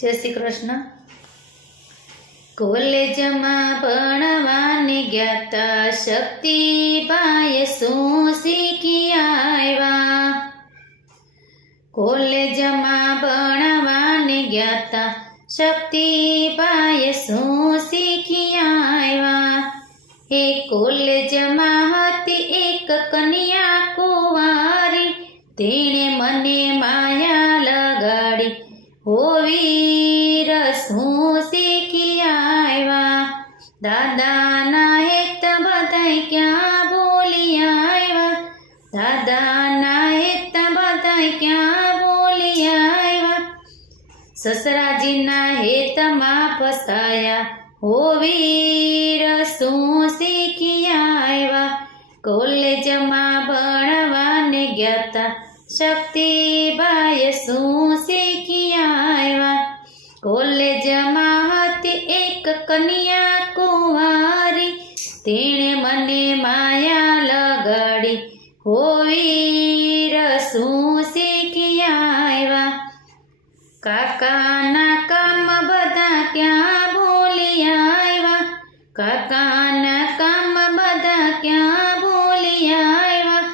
જય શ્રી કૃષ્ણ કોલેજમાં ભણવાની જ્ઞાતા શક્તિભાઈ શું શીખી આવ્યા કોલેજમાં ભણવાની જ્ઞાતા શક્તિભાઈ શું શીખી આવ્યા એ કોલેજમાં હતી એક કન્યા કુંવારી તેણે મને માયા સસરાજીના હેતમાં ફસાયા હોવી રસું શીખી આવ્યા કોલેજમાં ભણવાને ગયા શક્તિભાઈ શું શીખી આવ્યા કોલેજમાં હતી એક કન્યા કુંવારી તેણે મને માયા લગાડી હોવી કાકાના કામ બધા ક્યાં ભૂલી આવ્યા કાકાના કામ બધા ક્યાં ભૂલી આવ્યા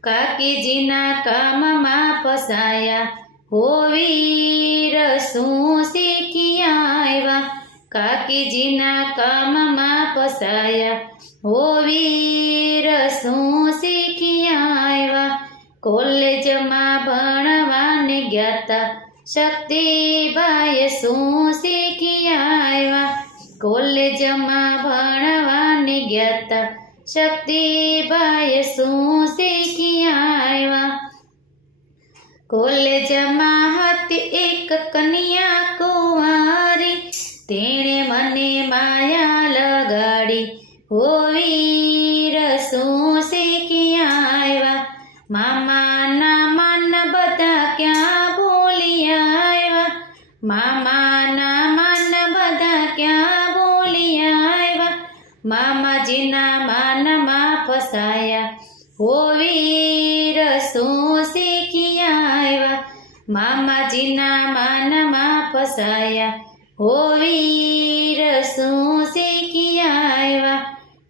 કાકીજીના કામમાં ફસાયા હોવી રસું શીખી આવ્યા કાકીજીના કામમાં ફસાયા હોવી રસું શીખી આવ્યા કોલેજમાં ભણવાને ગયા શક્તિભાઈ શું શીખી આવ્યા કોલેજમાં ભણવાને ગયા શક્તિભાઈ શું શીખી આવ્યા કોલેજમાં હતી એક કન્યા કુંવારી તેણે મને માયા લગાડી હોવી રસું શીખી આવ્યા મામાના મન બધા ક્યાં ભૂલી આવ્યા મામાના મન બધા ક્યાં ભૂલી આવ્યા મામાજીના માનમાં ફસાયા હોવી રસું શીખી આવ્યા મામાજીના માનમાં ફસાયા હોવી રસું શીખી આવ્યા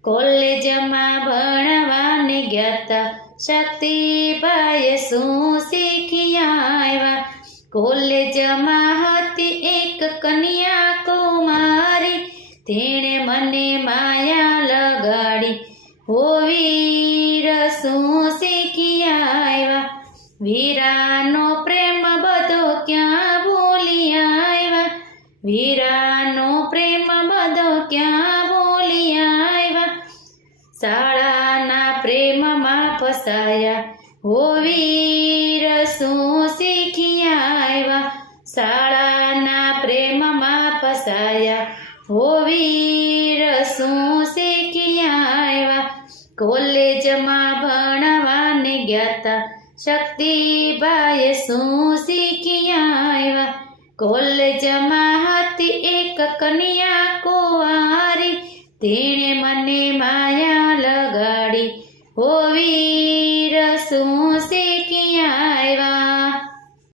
કોલેજમાં ભણવાને ગયા શક્તિભાઈ શું શીખી આવ્યા કોલેજમાં હતી એક કન્યા કુમારી. તેણે મને માયા લગાડી. હોવી રસું શીખી આવ્યા? વીરાનો પ્રેમ બધો ક્યાં ભૂલી આવ્યા? વીરાનો પ્રેમ બધો ક્યાં ભૂલી આવ્યા? શાળાના પ્રેમમાં ફસાયા. હોવી રસું શાળાના પ્રેમમાં ફસાયા. હોવી રસું શીખી આવ્યા? કોલેજમાં ભણવાને ગયા શક્તિભાઈ શું શીખી આવ્યા? કોલેજમાં હતી એક કન્યા કુંવારી. તેણે મને માયા